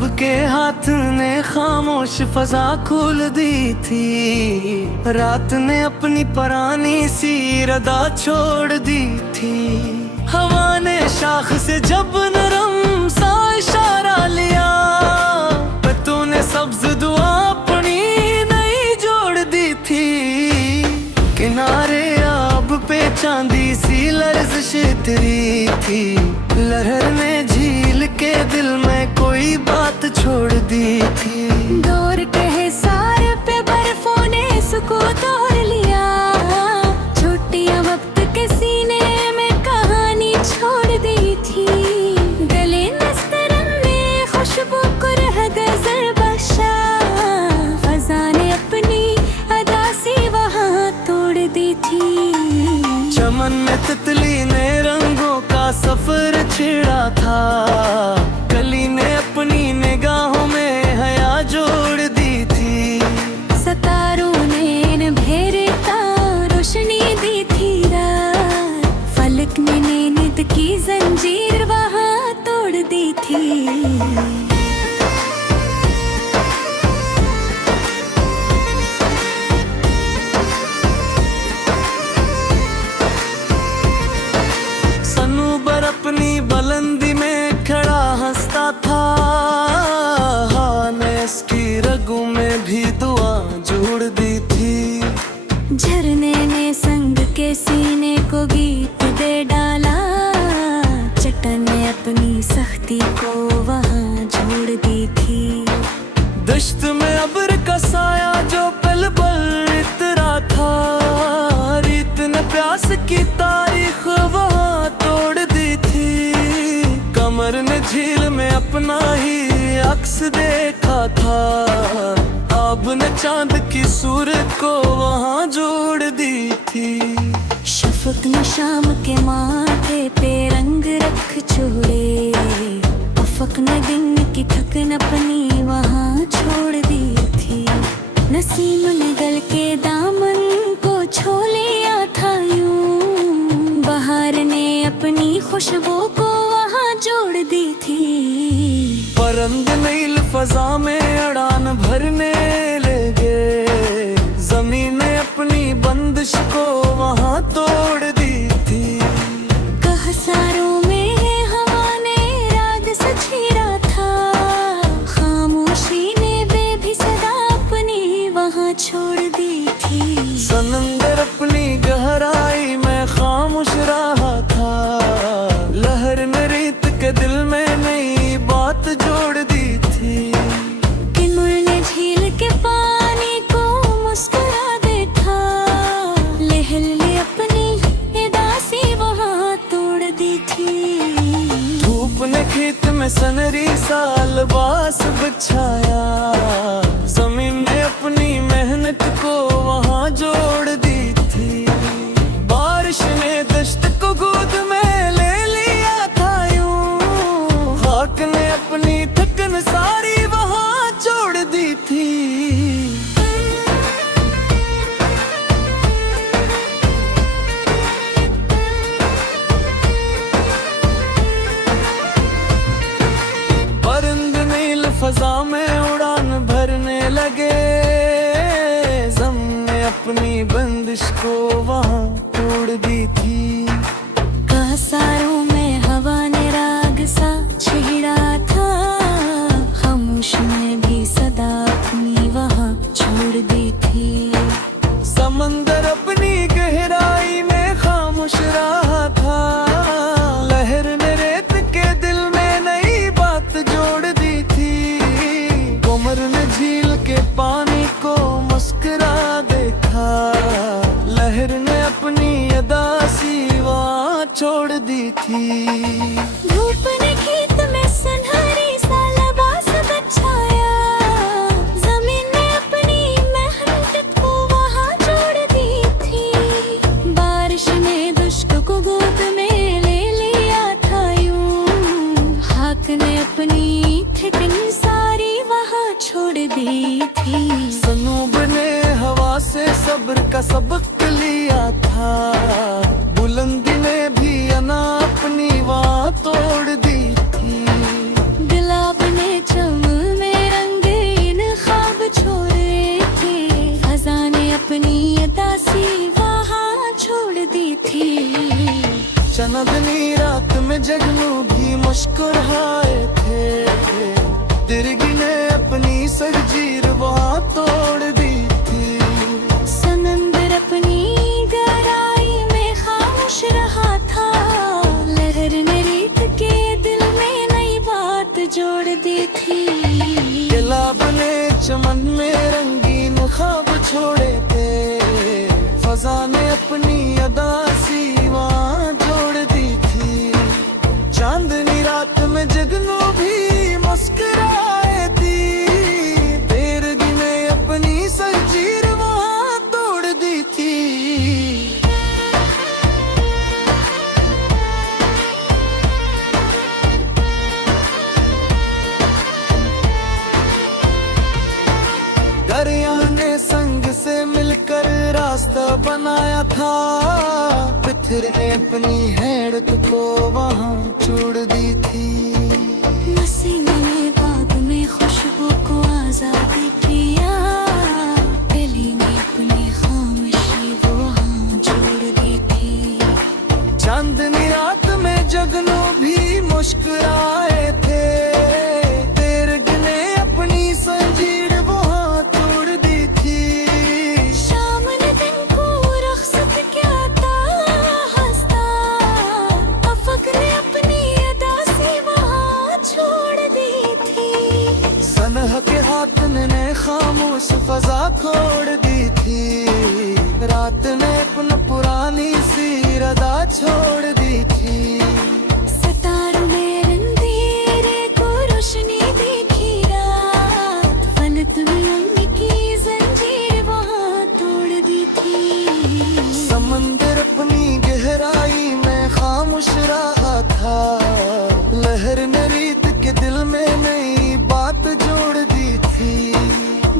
अब के हाथ ने खामोश फजा खोल दी थी। रात ने अपनी पुरानी सी रदा छोड़ दी थी। हवा ने शाख से जब नरम सा इशारा लिया, तूने सब्ज दुआ अपनी नई जोड़ दी थी। किनारे आब पे चांदी सी लर्जिश तेरी थी। लहर ने झील के दिल में कोई बात छोड़ दी थी। दौर के सारे पे बर्फों ने इसको तोड़ लिया। छुट्टियां वक्त के सीने में कहानी छोड़ दी थी। गले नस्तरन में खुशबू को रह गजर बख्शा। फजा ने अपनी अदा सी वहाँ तोड़ दी थी। चमन में तितली ने रंगों का सफर छेड़ा था। कली ने अपनी निगाहों में हया जोड़ दी थी। सितारों ने नभेरे रोशनी दी थी रात। फलक ने नींद की जंजीर वहाँ तोड़ दी थी। अपनी बुलंदी में खड़ा हंसता था। हाँ ने इसकी रगों में भी दुआ जोड़ दी थी। झरने ने संग के सीने को गीत दे डाला। चट्टान ने अपनी सख्ती को वहाँ जोड़ दी थी। दश्त में अब्र का साया जो पल पल इतरा था। रीत ने प्यास की तारीख वहाँ तोड़ दी थी। कमर ने झील में अपना ही अक्स देखा था। आब ने चांद की सूरत को वहाँ जोड़ दी थी। शफक ने शाम के माथे पे रंग रख छोड़े। अफक ने दिन की थकन अपनी वहाँ छोड़ दी थी। नसीम ने गल के दामन को छू लिया था यूं। बहार ने अपनी खुशबू को वहाँ जोड़ दी थी। परंद नील फजा में उड़ान भरने लगे। जमीन ने अपनी बंदिश को वहाँ तोड़ दी थी। कहसारों में हवा ने राग सछेड़ा था। खामोशी ने बेभी सदा अपनी वहाँ छोड़ दी थी। समंदर अपनी गहराई में खामोश रहा था। लहर ने रेत के दिल में नई बात जोड़ दी थी। किन्नर ने झील के पानी को मुस्कुरा देखा। लहर ने अपनी उदासी वहाँ तोड़ दी थी। धूप ने खेत में सनरी सा लिबास बिछाया। जमीन ने अपनी मेहनत को वहाँ जोड़ दी थी। बारिश ने दश्त को गोद में ले लिया था यूं। खाक ने अपनी थकन सारी वहाँ छोड़ दी थी। परिंद नील फजा में उड़ान भरने लगे। जम ने अपनी बंदिश को वहाँ तोड़ दी थी। कहसारों में हवा ने राग सा छेड़ा था। खामोश ने भी सदा अपनी वहाँ छोड़ दी थी। समंदर अपनी गहराई में खामोश रहा था। लहर ने रेत के दिल में नई बात जोड़ दी थी। कमर ने झील के पानी को मुस्कुरा देखा। लहर ने अपनी अदा सी वहाँ छोड़ दी थी। धूप ने खेत में सुनहरी सा लिबास बिछाया। जमीन ने अपनी मेहनत को वहाँ जोड़ दी थी। बारिश ने दुश्क को गोद में ले लिया था यूं। हाक ने अपनी थकन सारी वहाँ छोड़ दी थी। सनूब ने हवा से सब्र का सबक लिया था। बुलंदी ने भी अना अपनी वहाँ तोड़ दी थी। गुलाब ने चमक चांदनी रात में जगनू भी मुस्कुराए थे, तिरगी ने अपनी जंजीर वहाँ तोड़ दी थी। समंदर अपनी गहराई में खामोश रहा था, लहर ने रेत के दिल में नई बात जोड़ दी थी। गुलाब ने चमन में रंगीन ख्वाब छोड़े थे, फजा ने अपनी अदा सी वहाँ जोड़ दी थी। चांदनी रात में जगनू भी मुस्कुराए थी, तिरगी ने अपनी जंजीर वहाँ तोड़ दी थी। दरिया ने संग से मिलकर रास्ता बनाया था, पत्थर ने अपनी हैरत को वहाँ छोड़ दी थी। मसीने ने बाग में खुशबू को आजाद किया, गली ने अपनी खामोशी वो वहाँ जोड़ दी थी। चांदनी रात में जगनू भी मुस्कुराए थे, तिरगी ने अपनी जंजीर वहाँ तोड़ दी थी। शाम ने दिन को रुखसत किया था हंसता, अफक ने अपनी अदा से वहाँ छोड़ दी थी। सनह के हाथ ने खामोश फजा खोड़ दी थी, रात ने अपना पुरानी सी रदा छोड़ दी थी। सितारों ने अंधेरे को रोशनी देखी रात, फलक में उनकी जंजीर वहाँ तोड़ दी थी। समंदर अपनी गहराई में खामोश रहा था, लहर ने रीत के दिल में नई बात जोड़ दी थी।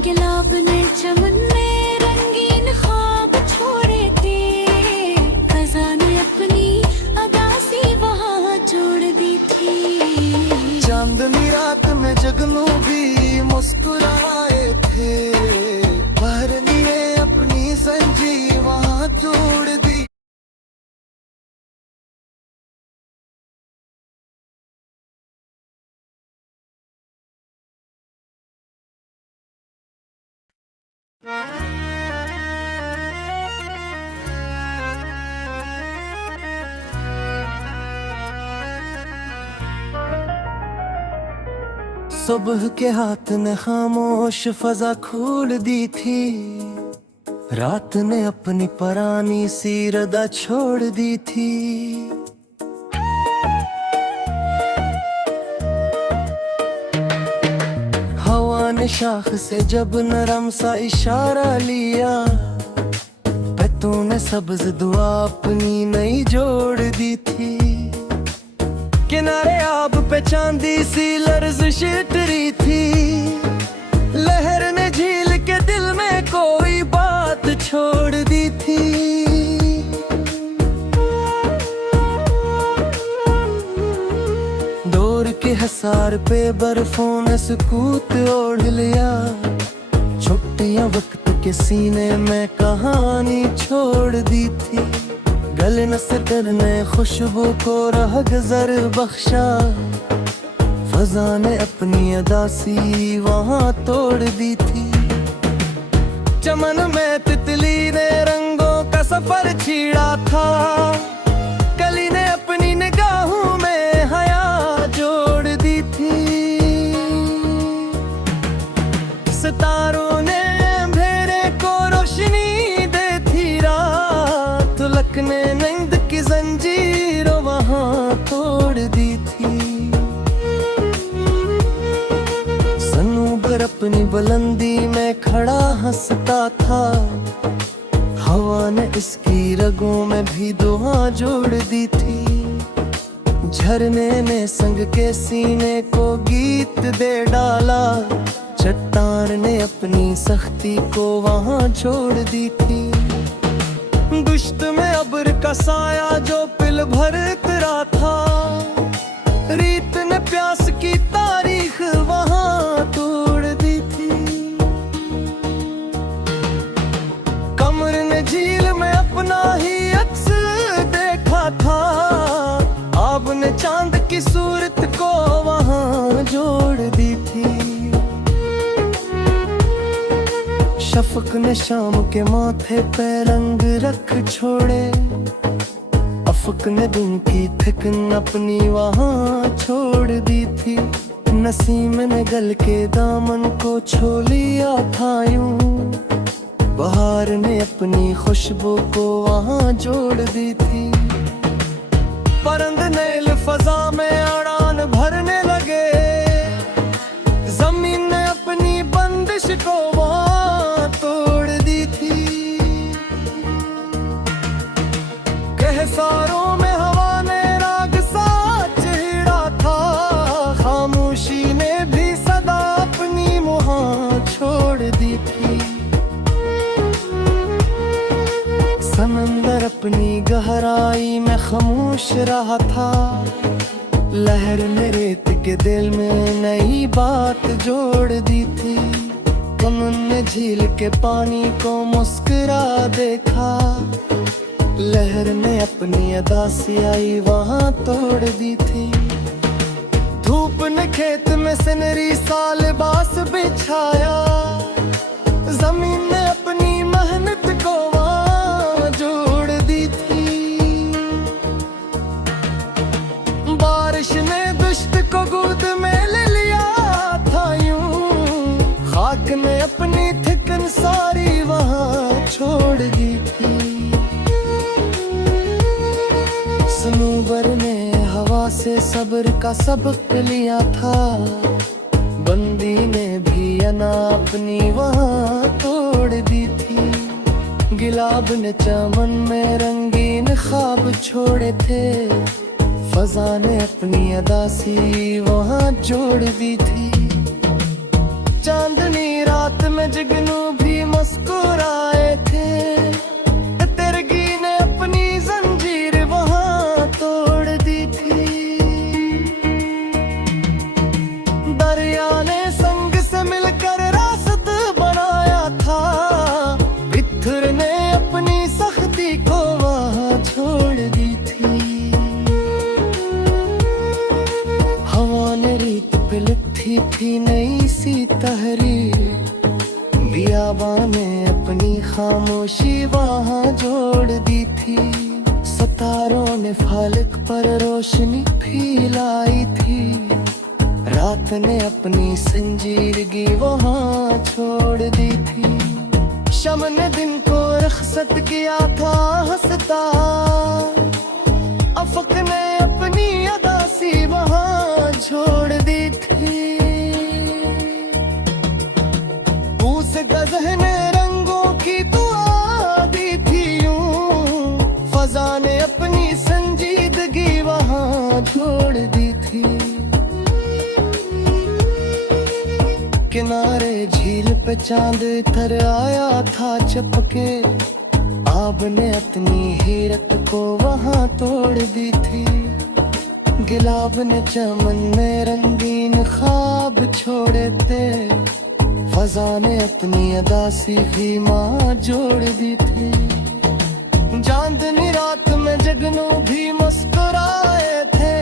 गुलाब ने चमन में रंगीन ख्वाब छोड़े थे, खजा ने अपनी अदा सी वहाँ जोड़ दी थी। चांदनी रात में जगनू भी मुस्कुराए थे, तिरगी ने अपनी जंजीर वहाँ तोड़ दी। सुबह के हाथ ने खामोश फजा खोल दी थी, रात ने अपनी पुरानी सी रदा छोड़ दी थी। हवा ने शाख से जब नरम सा इशारा लिया, पत्तों ने सब्ज दुआ अपनी नई जोड़ दी थी। किनारे आब पे चांदी सी लर्ज़िश उतरी थी, लहर ने झील के दिल में कोई बात छोड़ दी थी। दौर के हसार पे बर्फों ने सुकूत ओढ़ लिया, छुट्टियां वक्त के सीने में कहानी छोड़ दी थी। गले न सतर ने खुशबू को राह गुज़र बख्शा, फजा ने अपनी अदासी वहाँ तोड़ दी थी। चमन में तितली ने रंगों का सफर छीड़ा था, कली ने अपनी निगाहों में हया जोड़ दी थी। सितारों ने अंधेरे को रोशनी दे थी रात, लक ने नींद की जंजीर वहाँ तोड़ दी थी। सनूबर अपनी बुलंदी में खड़ा हंसता था, हवा ने इसकी रगों में भी दुआ जोड़ दी थी। झरने ने संग के सीने को गीत दे डाला, चट्टान ने अपनी सख्ती को वहाँ छोड़ दी थी। दुश्त में अब्र का साया जो पिल भर करा था, रीत ने प्यास की तारीख वहाँ तोड़ दी थी। कमर ने झील में अपना ही अक्स देखा था, ने शाम के माथे पे रंग रख छोड़े, अफक ने दिन की थिकन अपनी वहाँ छोड़ दी थी। नसीम ने गल के दामन को छू लिया था यूं, बहार ने अपनी खुशबू को वहाँ जोड़ दी थी। परिंदे नील फजा में उड़ान भरने लगे, जमीन ने अपनी बंदिश को वहाँ तोड़ दी थी। कहसारों में हवा ने राग सा छेड़ा था, खामोशी ने भी सदा अपनी मुहां छोड़ दी थी। समंदर अपनी गहराई में खामोश रहा था, लहर ने रेत के दिल में नई बात जोड़ दी थी। कमन ने झील के पानी को मुस्कुरा देखा, लहर ने अपनी अदा सियाई वहाँ तोड़ दी थी। धूप ने खेत में सिनरी सा लिबास बिछाया, जमीन ने अपनी मेहनत को वहाँ जोड़ दी थी। बारिश ने दुश्त को गोद में ले लिया था यूं, खाक ने अपनी थिकन सारी वहाँ छोड़ दी थी। सनूबर ने हवा से सब्र का सबक लिया था, बंदी ने भी अना अपनी वहाँ तोड़ दी थी। गुलाब ने चमन में रंगीन ख्वाब छोड़े थे, फजा ने अपनी अदासी वहाँ जोड़ दी थी। चांदनी रात में जुगनू भी मुस्कुराए थे, तिरगी ने अपनी जंजीर वहाँ तोड़ दी थी। दरिया ने संग से मिलकर रास्ता बनाया था, पित्थर ने अपनी सख्ती को वहाँ छोड़ दी थी। हवा ने रीत पे लिखी थी नई सी तहरीर, बियाबां ने अपनी खामोशी वहाँ जोड़ दी थी। सितारों ने फालक पर रोशनी फैलाई थी, रात ने अपनी संजीदगी वहाँ छोड़ दी थी। शम ने दिन को रुखसत किया था हंसता, अफक ने अपनी अदासी वहाँ छोड़ दी थी। उस गजह ने रंगों की दुआ दी थी यूं, फजा ने अपनी संजीदगी वहाँ छोड़ दी थी। किनारे झील पे चांद इतर आया था चपके, आब ने अपनी हीरत को वहाँ तोड़ दी थी। गुलाब ने चमन में रंगीन ख्वाब छोड़े थे, फजा ने अपनी अदासी भी माँ जोड़ दी थी। चांदनी रात में जगनू भी मुस्कुराए थे,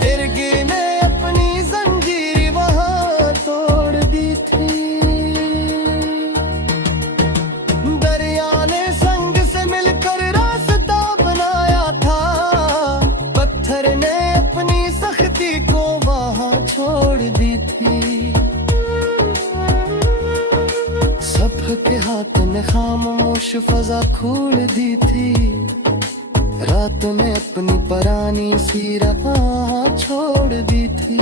तिरगी ने अपनी जंजीर वहाँ तोड़ दी थी। दरिया ने संग से मिलकर रास्ता बनाया था, पत्थर ने अपनी सख्ती को वहाँ छोड़ दी थी। सबके हाथ ने खामोश फजा खोल दी थी, रात में अपनी परानी सी राह छोड़ दी थी।